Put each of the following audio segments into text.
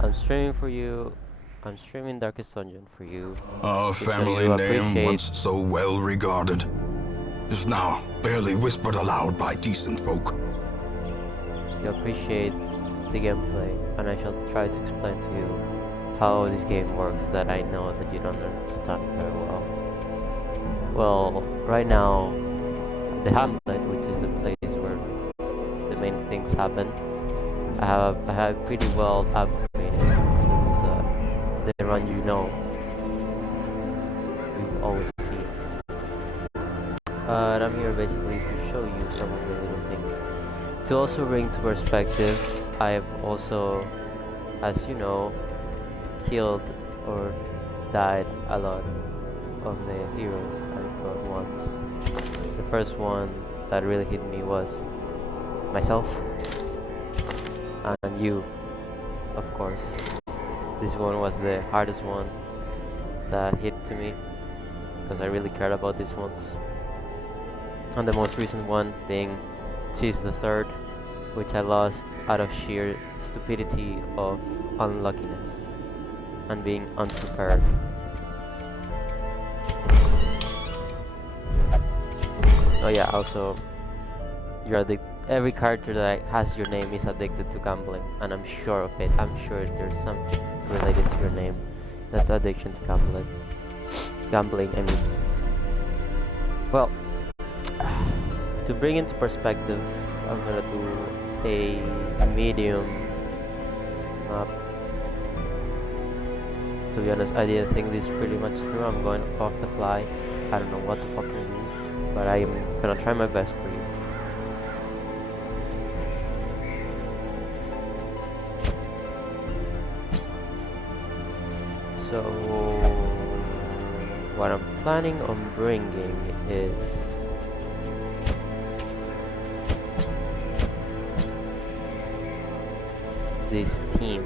I'm streaming for you. I'm streaming Darkest Dungeon for you Our to show family you name, appreciate once so well regarded, is now barely whispered aloud by decent folk. you appreciate the gameplay, and I shall try to explain to you how this game works that I know that you don't understand very well. Well, right now, the Hamlet, which is the place where the main things happen, I have pretty well upgraded since the run you've always seen. But I'm here basically to show you some of the little things. To also bring to perspective, I've also, as you know, killed or died a lot of the heroes I fought once. The first one that really hit me was myself and you, of course. This one was the hardest one that hit to me because I really cared about these ones. And the most recent one being Cheese the Third, which I lost out of sheer stupidity of unluckiness and being unprepared. Oh yeah, also, every character that has your name is addicted to gambling, and I'm sure of it. I'm sure there's something related to your name that's addiction to gambling. Gambling, I mean. Well, to bring into perspective, I'm gonna do a medium map. To be honest, I didn't think this pretty much through. I'm going off the fly. I don't know what to fucking do, but I am gonna try my best for you. So, what I'm planning on bringing is this team.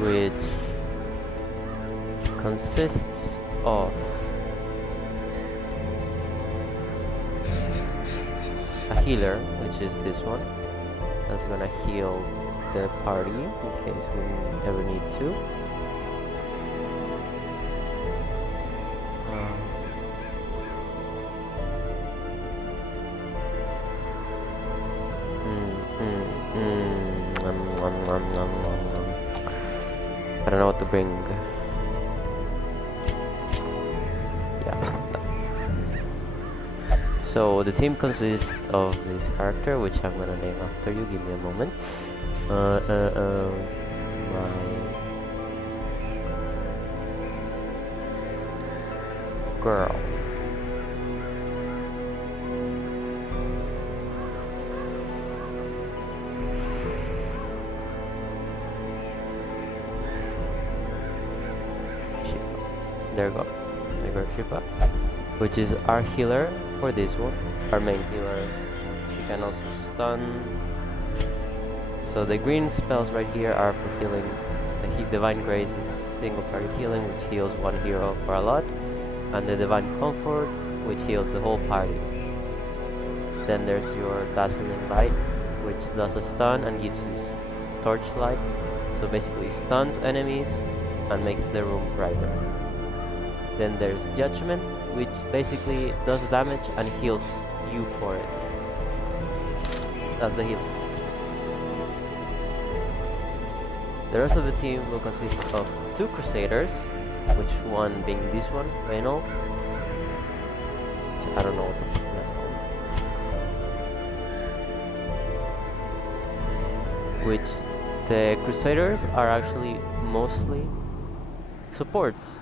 Which consists of a healer, which is this one, that's gonna heal the party in case we ever need to. I don't know what to bring. Yeah. So the team consists of this character, which I'm gonna name after you. Give me a moment. My girl. There we go. There goes Shiva, which is our healer for this one. Our main healer. She can also stun. So the green spells right here are for healing. The Divine Grace is single target healing, which heals one hero for a lot. And the Divine Comfort, which heals the whole party. Then there's your Dazzling Light, which does a stun and gives us torchlight. So basically stuns enemies and makes the room brighter. Then there's Judgment, which basically does damage and heals you for it. That's the heal. The rest of the team will consist of 2 Crusaders, which one being this one, Reynold. I don't know what the fuck that's called. Which the Crusaders are actually mostly supports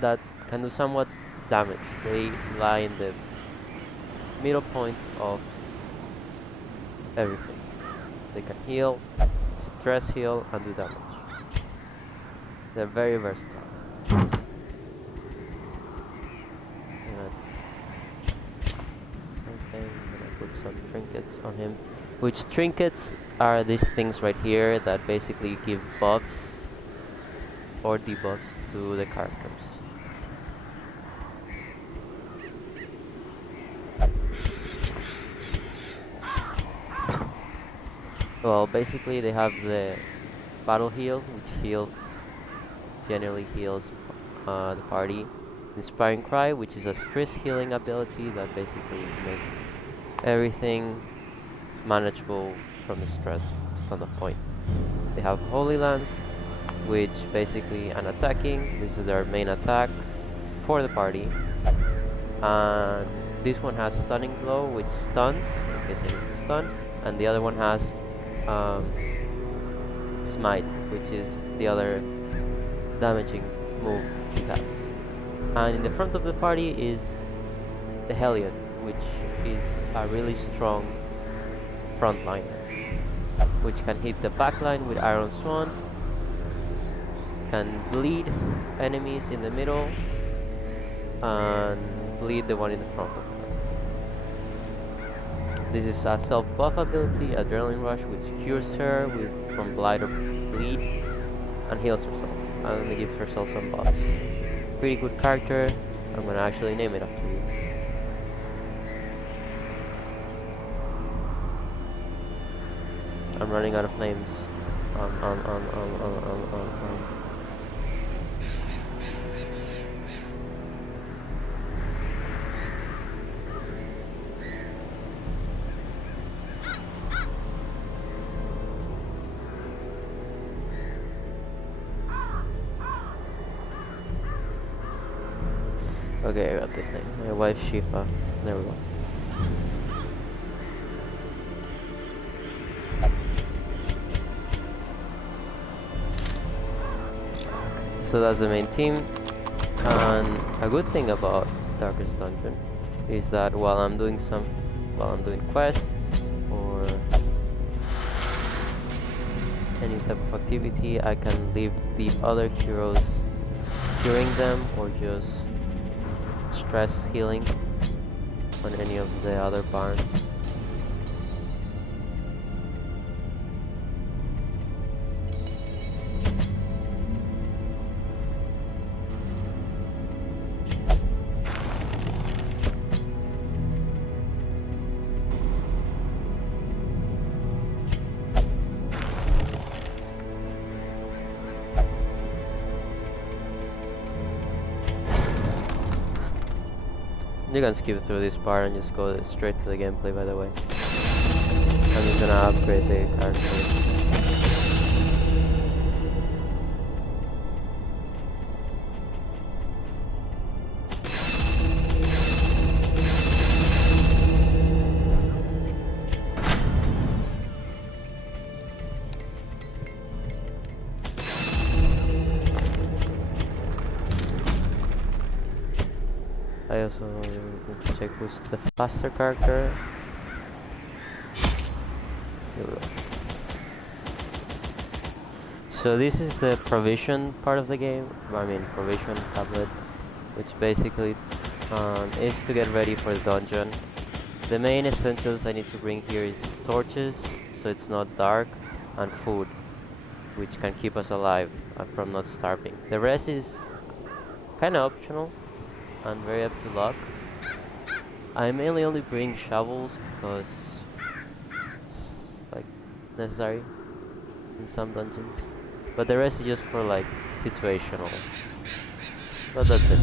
that can do somewhat damage. They lie in the middle point of everything. They can heal, stress heal, and do damage. They're very versatile. I'm gonna put some trinkets on him. Which trinkets are these things right here that basically give buffs or debuffs to the characters. Well, basically they have the battle heal, which generally heals the party. Inspiring Cry, which is a stress healing ability that basically makes everything manageable from the stress standpoint. They have Holy Lance, which basically an attacking. This is their main attack for the party. And this one has Stunning Blow, which stuns in case I need to stun. And the other one has Smite, which is the other damaging move he has. And in the front of the party is the Hellion, which is a really strong frontliner, which can hit the backline with Iron Swan, can bleed enemies in the middle, and bleed the one in the front of her. This is a self-buff ability, Adrenaline Rush, which cures her from blight or bleed, and heals herself, and gives herself some buffs. Pretty good character. I'm gonna actually name it after you. I'm running out of names. Okay, I got this name. My wife Shifa. There we go. So that's the main team. And a good thing about Darkest Dungeon is that while I'm doing quests or any type of activity, I can leave the other heroes curing them or just stress healing on any of the other barns. You can skip through this part and just go straight to the gameplay, by the way. I'm just gonna upgrade the character. I also need to check who's the faster character. Here we go. So this is the provision part of the game. I mean provision tablet, which basically is to get ready for the dungeon. The main essentials I need to bring here is torches, so it's not dark, and food, which can keep us alive from not starving. The rest is kinda optional and very up to luck. I mainly only bring shovels because it's like necessary in some dungeons, but the rest is just for like situational. But that's it.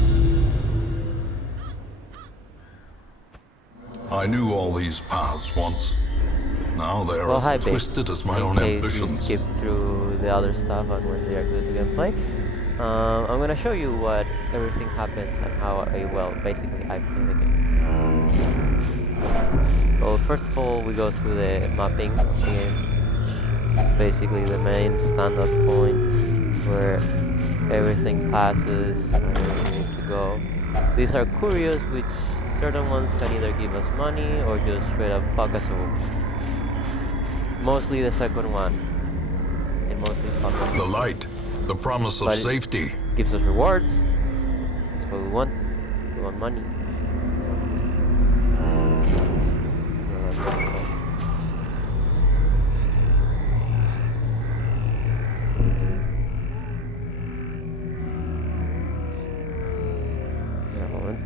I knew all these paths once. Now they are Well, as hi, babe. twisted as my own In case you ambitions. skip through the other stuff and went directly to gameplay, I'm gonna show you what everything happens and how I play the game. Well, first of all, we go through the mapping of the game. It's basically the main stand-up point where everything passes and everything needs to go. These are curious, which certain ones can either give us money or just straight up fuck us over. Mostly the second one. It mostly fuck us The over. light, the promise of But it safety. gives us rewards. That's what we want. We want money. Yeah, hold on.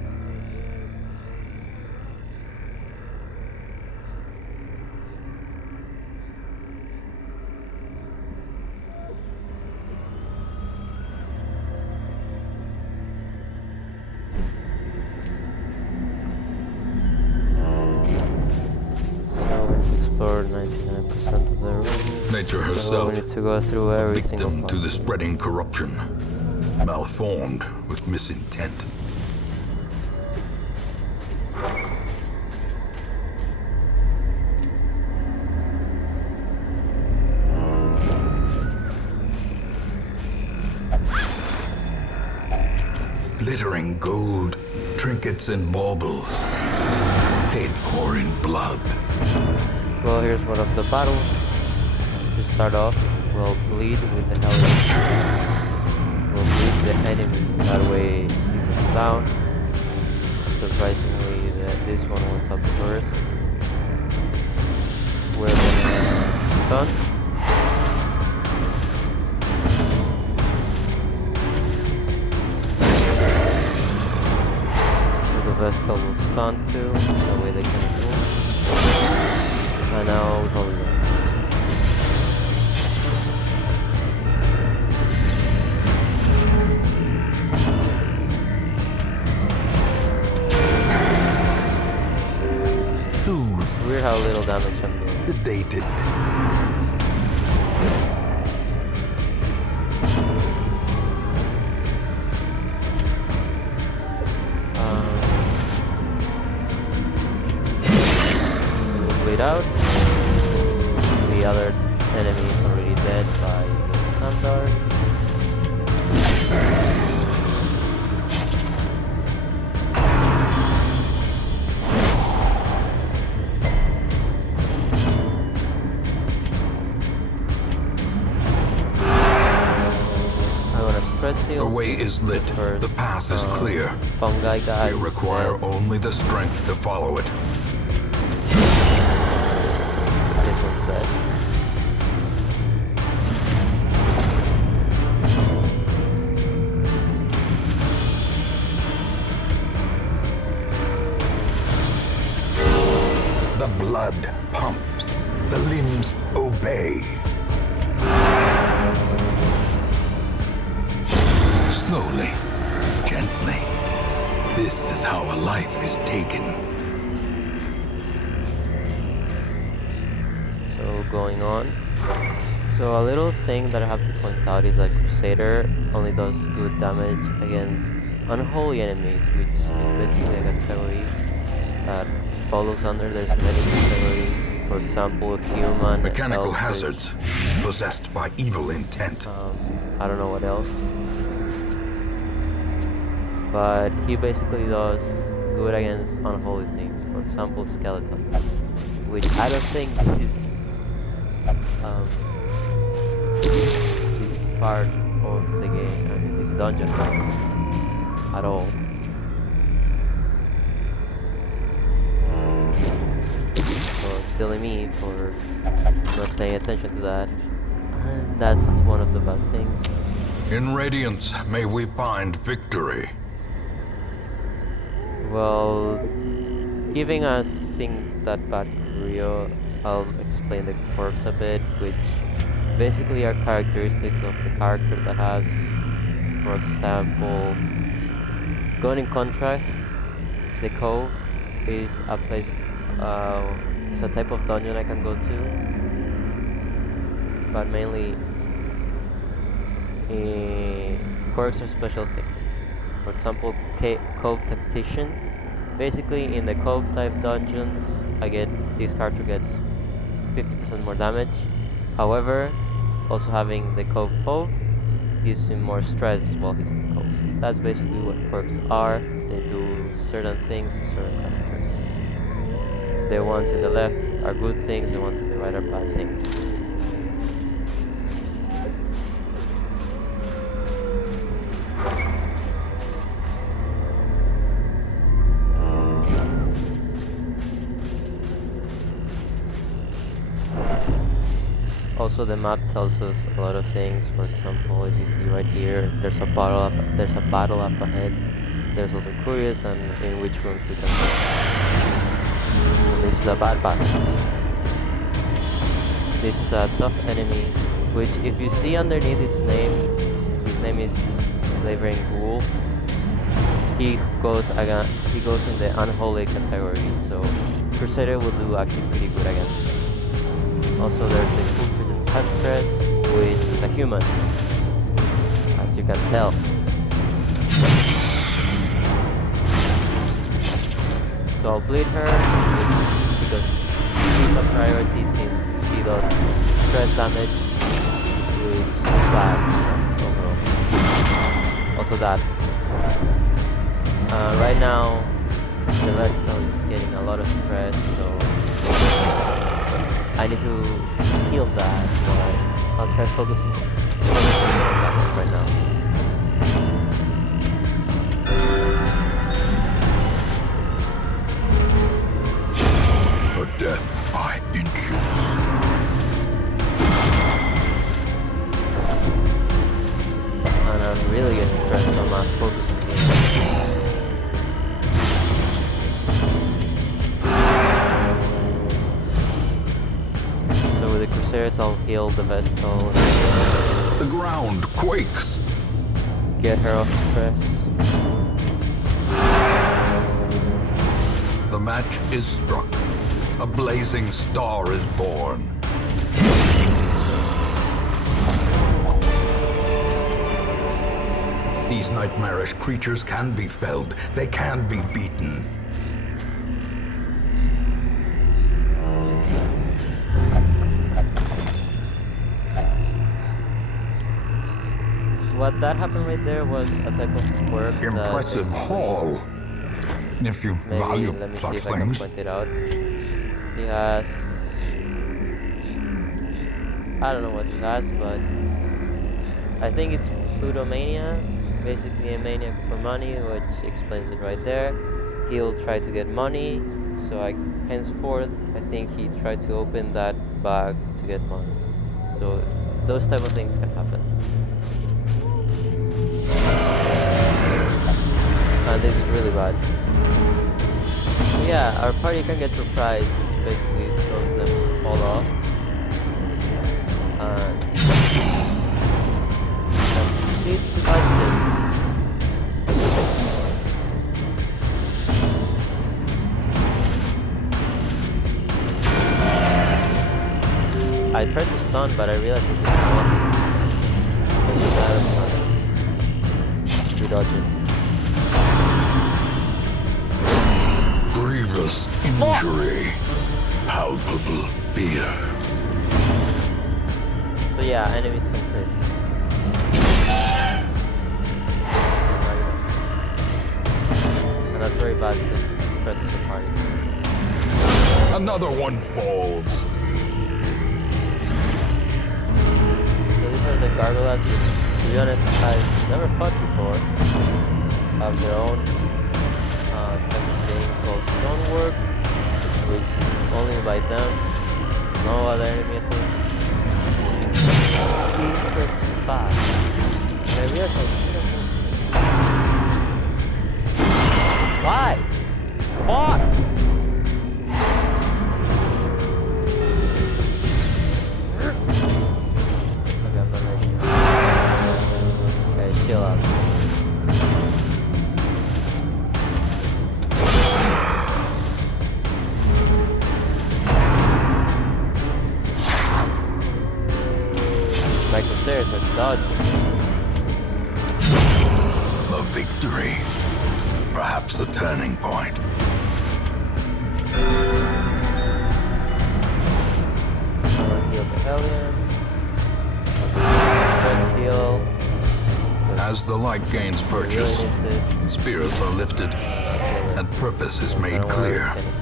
explore 99% of the room. Nature So herself, we need to go through a every single victim to part. the spreading corruption, malformed with misintent. Glittering gold, trinkets and baubles, paid for in blood. Well, here's one of the battles. To start off, we'll bleed with the Hellions. We'll bleed the enemy, that way he goes down. Surprisingly, this one went up first. We're gonna stun. The Vestal will stun too, that way they can move. And now with Holy Guns. Soothed, It's weird how little damage I'm doing. sedated. Bleed out. The other enemy is already dead by the standard. I'm gonna spread seal. The way is lit, First, the path is clear. Fungi guy. You require dead. only the strength to follow it. This one's dead. The blood pumps, the limbs obey. Slowly, gently. This is how a life is taken. So going on. So a little thing that I have to point out is that Crusader only does good damage against unholy enemies, which is basically a category that follows under there's many categories. For example, human, Mechanical elfish, hazards, possessed by evil intent. I don't know what else. But he basically does good against unholy things. For example, skeletons, which I don't think is part of the game. I mean, this dungeon fights at all. So silly me for not paying attention to that. And that's one of the bad things. In Radiance, may we find victory. Well, giving us seeing that bad Rio, I'll explain the quirks a bit, which basically are characteristics of the character that has, for example, going in contrast, the Cove is a place, it's a type of dungeon I can go to, but mainly quirks are special things. For example, Cove Tactician. Basically, in the Cove type dungeons, this character gets 50% more damage. However, also having the Cove Foe gives him more stress while he's in the Cove. That's basically what quirks are. They do certain things to certain characters. The ones in the left are good things, the ones in the right are bad things. Also, the map tells us a lot of things. For example, if you see right here, there's a battle up ahead. There's also curious and in which rooms we can go. This is a bad battle. This is a tough enemy, which if you see underneath its name, his name is Slavering Ghoul. He goes in the unholy category, so Crusader will do actually pretty good against him. Also, there's the Cultures Enchantress, which is a human, as you can tell. So I'll bleed her, because she's a priority since she does stress damage, which is bad overall. Also that. Right now, the Vestal is getting a lot of stress, so I need to heal that, but I'll try focusing on that right now. Her death by inches. And I'm really getting stressed, so I'm not focusing here. So with the Crusaders, I'll heal the Vestal, The ground quakes. get her off stress. The match is struck. A blazing star is born. These nightmarish creatures can be felled. They can be beaten. What that happened right there was a type of quirk. Impressive haul. If you Maybe, value let me plot see if I can flames. point it out. He has... I don't know what he has, but... I think it's Plutomania. Basically a maniac for money, which explains it right there. He'll try to get money, so henceforth, I think he tried to open that bag to get money. So, those type of things can happen. And this is really bad. Yeah, our party can get surprised, basically throws them all off. And complete abundance. I tried to stun, but I realized it wasn't. We dodged it. Grievous injury. Palpable fear. So yeah, enemies can crit. And that's very bad because it suppresses the party. Another one falls. So these are the gargoyles, which, to be honest, I've never fought before. Have their own type of game called Stonework, which is only by them, no other enemy, I think. Interesting fast. And I realized I should have moved. Why? What? Okay, I'm not ready. Okay, chill out. Like the stairs are dodging. A victory. Perhaps the turning point. I'll heal the Hellion. First heal. As the light gains purchase, Really needs it. spirits are lifted and purpose is made Don't worry, clear. it's anything.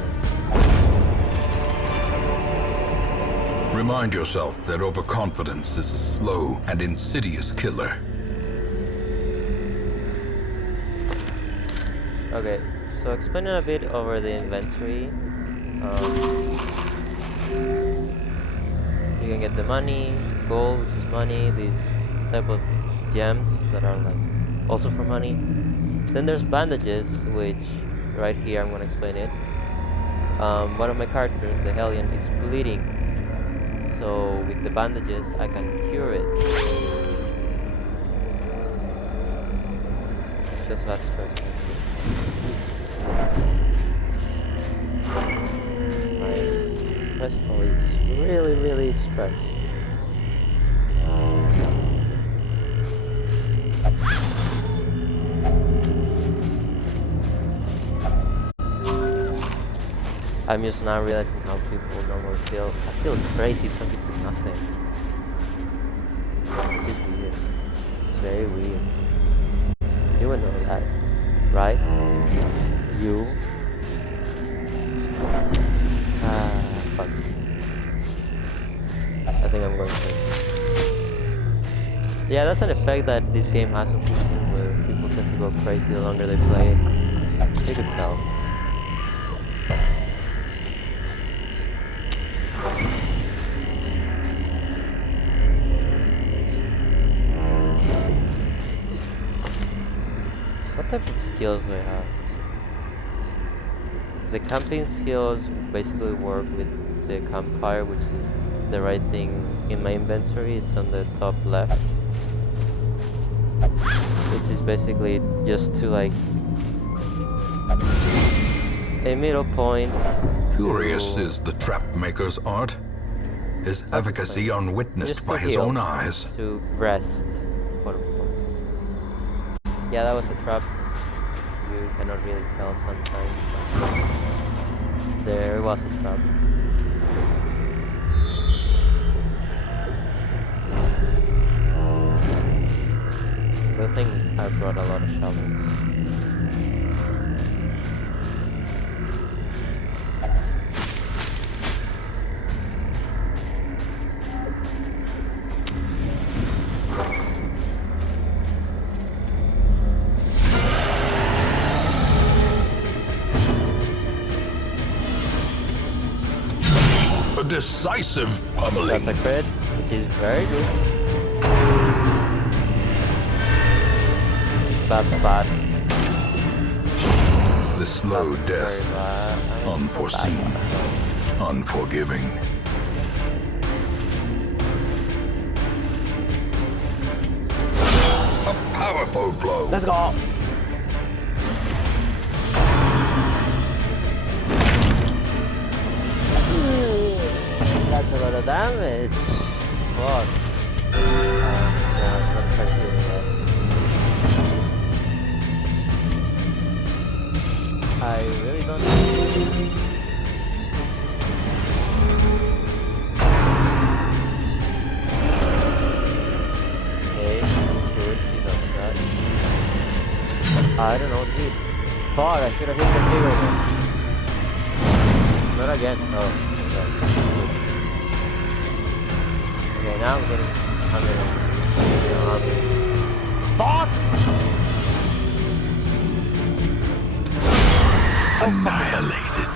Remind yourself that overconfidence is a slow and insidious killer. Okay, so explaining a bit over the inventory. You can get the money, gold, which is money, these type of gems that are like also for money. Then there's bandages, which right here I'm gonna explain it. One of my characters, the Hellion, is bleeding. So with the bandages, I can cure it. Just less stress. My Crystal is really stressed. I'm just now realizing how people normally feel. I feel crazy talking to nothing. It's just weird. It's very weird. You would know that, right? You. Fuck. I think I'm going to. Yeah, that's an effect that this game has on people, where people tend to go crazy the longer they play it. You could tell. What type of skills do I have? The camping skills basically work with the campfire, which is the right thing in my inventory. It's on the top left, which is basically just to like a middle point. Curious is the trap maker's art. His efficacy unwitnessed Just by to his heal, own eyes. to rest, quote unquote. Yeah, that was a trap. You cannot really tell sometimes. There was a trap. I think I brought a lot of shovels. A decisive pummeling. That's a crit, which is very good. That's bad. The slow That's death. very bad. Unforeseen. Unforgiving. A powerful blow. Let's go! That's a lot of damage. What? No, I'm not trying to do that. I really don't know. Okay, good, he does that. I don't know what to do. Fuck, I should have hit the bigger one. Not again. Oh. Okay, now I'm getting 100. Fuck! Annihilated.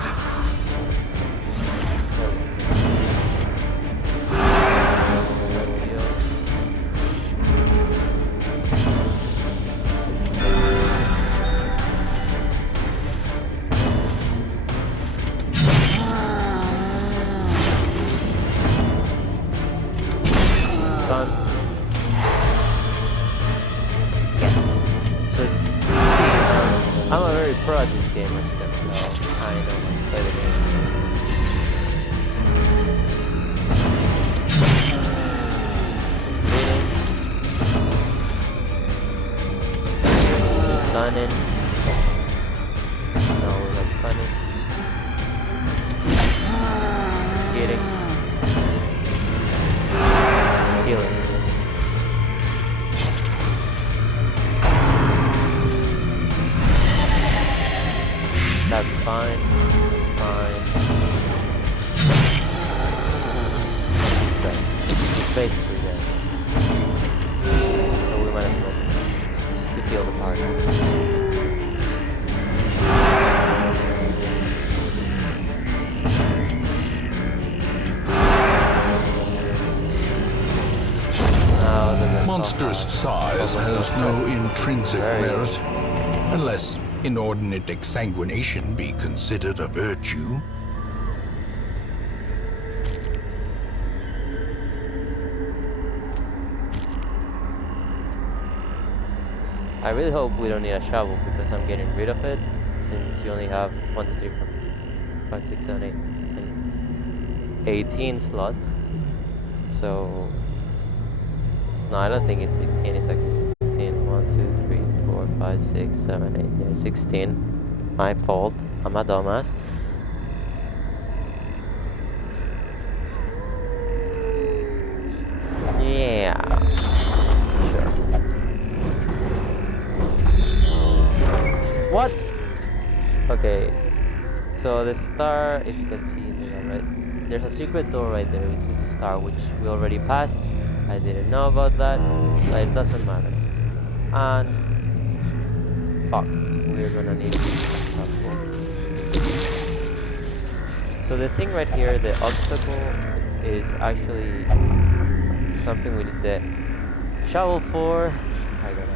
Done. Yes. So, I'm a very pro at this game, as you can tell. I know how to play the game. Stunning. No, we're not stunning. Hitting. Healing. That's fine. That's fine. It's basically dead. So we might as well to kill the partner. Monster's size has no intrinsic Very merit, unless inordinate exsanguination be considered a virtue. I really hope we don't need a shovel because I'm getting rid of it since you only have 1, 2, 3, 4, 5, 6, 7, 8. And 18 slots. So no, I don't think it's 18. It's actually 16. 1, 2, 3, 4, 5, 6, 7, 8. Yeah, 16. My fault. I'm a dumbass. Yeah. Sure. What? Okay. So the star, if you can see it, right? There's a secret door right there, which is a star, which we already passed. I didn't know about that, but it doesn't matter. And fuck, we're gonna need stuff for. So the thing right here, the obstacle, is actually something we need the shovel for. I got it.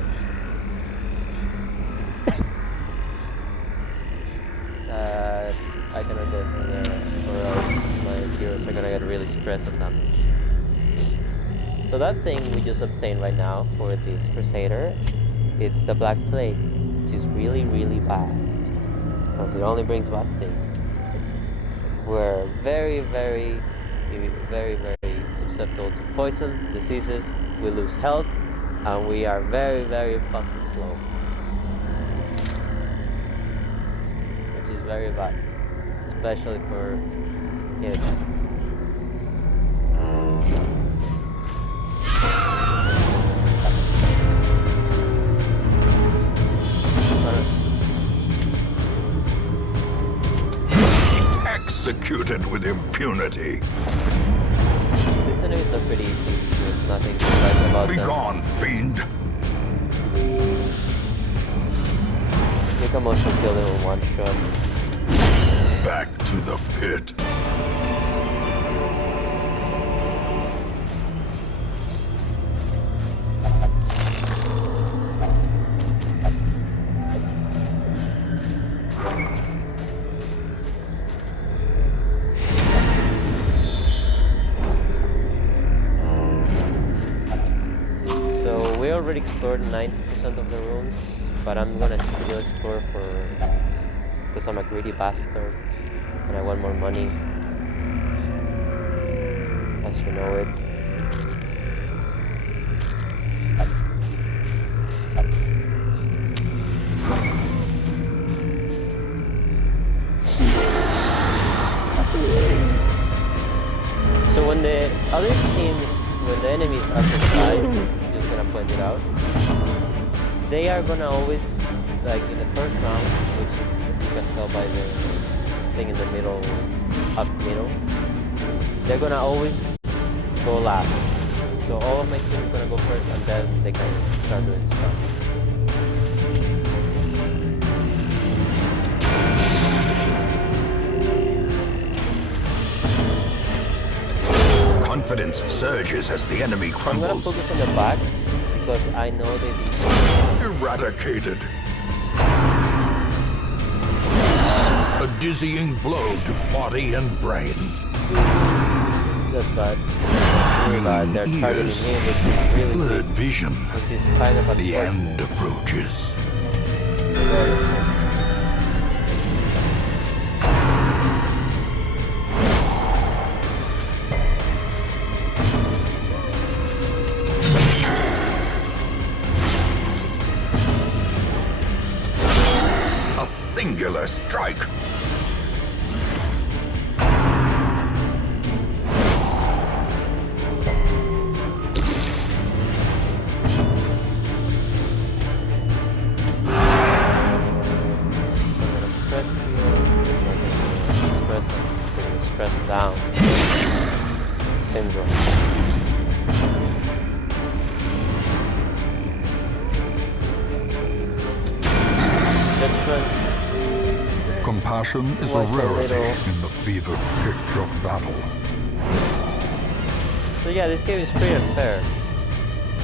I cannot go through there, or else my heroes are gonna get really stressed and damaged. So that thing we just obtained right now for this Crusader, it's the Black Plague, which is really, really bad, because it only brings bad things. We're very, very susceptible to poison, diseases, we lose health, and we are very, very fucking slow. Which is very bad, especially for him. Executed with impunity. These enemies are pretty easy. There's nothing to like about them. Begone, fiend! You can mostly kill them in one shot. Back to the pit. We already explored 90% of the rooms, but I'm gonna still explore because I'm a greedy bastard and I want more money, as you know it. So when the other team, when the enemies are inside, gonna point it out, they are gonna always, like in the first round, which is, you can tell by the thing in the middle, up middle, they're gonna always go last. So all of my team is gonna go first, and then they can start doing stuff. Confidence surges as the enemy crumbles. I'm gonna focus on the back, because I know they've been eradicated. A dizzying blow to body and brain. That's bad. Really bad. They're targeting him, which is really blurred big, vision. which is kind of The unfortunate. end approaches. Singular strike. Stress down syndrome. Compassion is a rarity in the fever pitch of battle. So yeah, this game is pretty unfair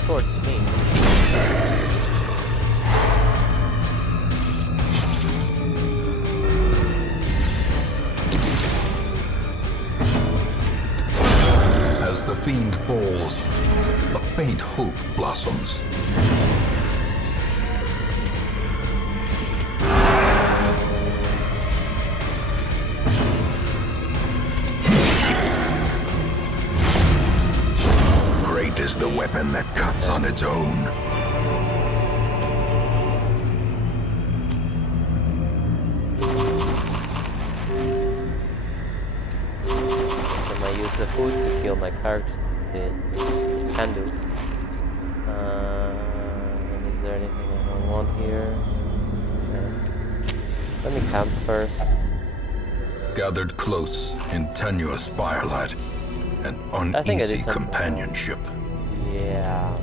towards me. As the fiend falls, a faint hope blossoms. is the weapon that cuts on its own. Can I use the food to kill my character? Can do. Is there anything I don't want here? Let me camp first. Gathered close in tenuous firelight and I think I did uneasy something. companionship. Yeah.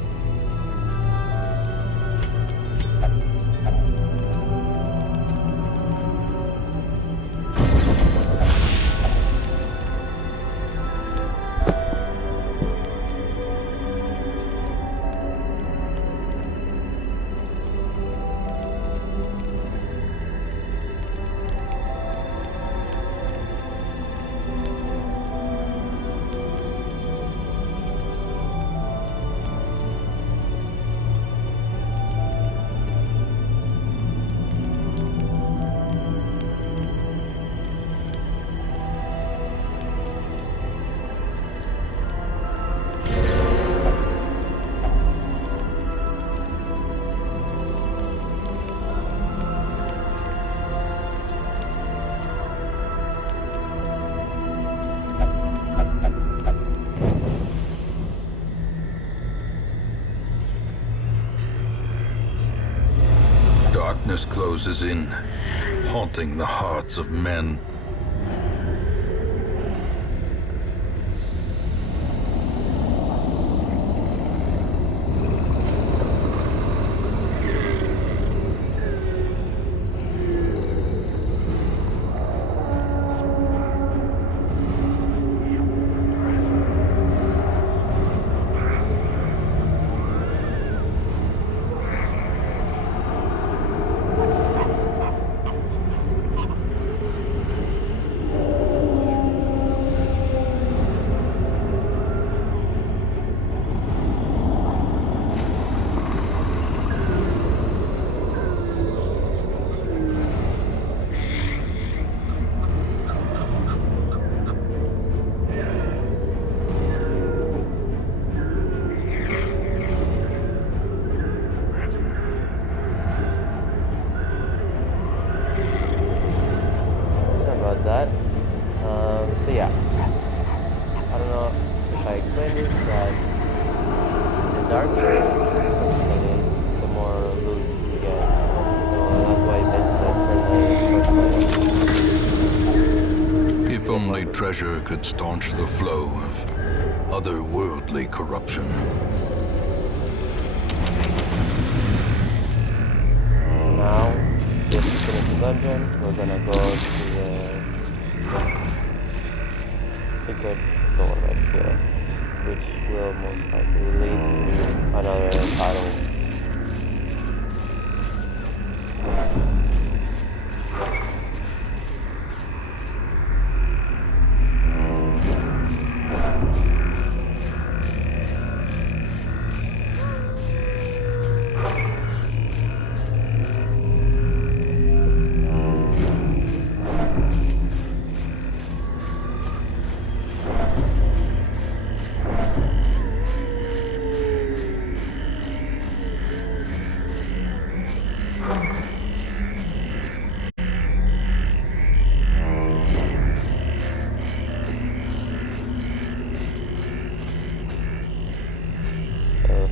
Darkness closes in, haunting the hearts of men. That. So yeah, I don't know if I explained this, but the darker something is, the more loot you get. So that's why basically I turned If only treasure could staunch the flow of otherworldly corruption. Now, just to finish the dungeon, we're gonna go to the secret door right here, which will most likely lead to another battle.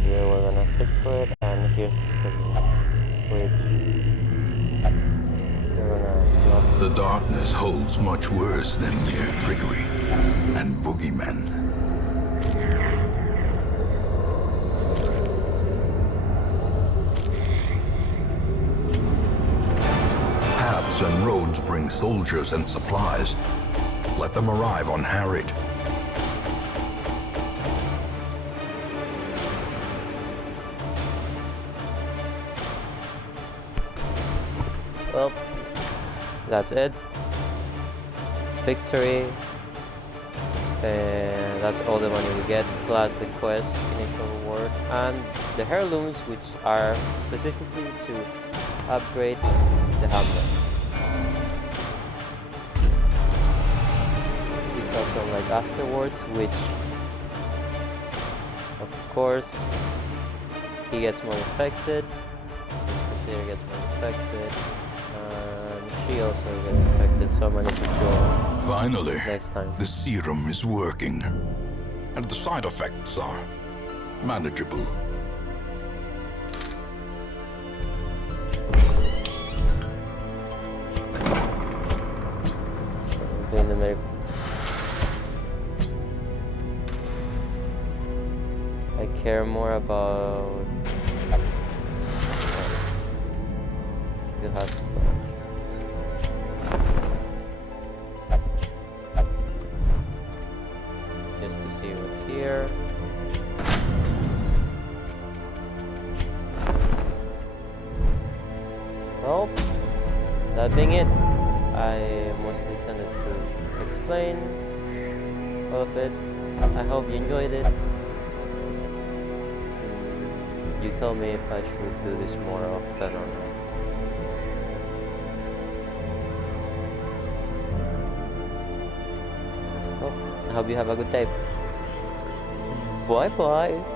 Here we're gonna sit for it, and here's the secret room, which we're gonna not. The darkness holds much worse than mere trickery and boogeymen. Paths and roads bring soldiers and supplies. Let them arrive unharried. Well, that's it. Victory. And that's all the money we get, plus the quest, initial reward, and the heirlooms, which are specifically to upgrade the helmet. These are some like afterwards, which Of course, he gets more affected. Crusader gets more affected. And she also gets affected, so I'm gonna need to draw Finally, next time. the serum is working. And the side effects are manageable. So I'm doing the medical. I care more about. Still has storage. Just to see what's here. Well, that being it, I mostly tended to explain all of it. I hope you enjoyed it. You tell me if I should do this more often or not. Well, I hope you have a good day. Bye bye.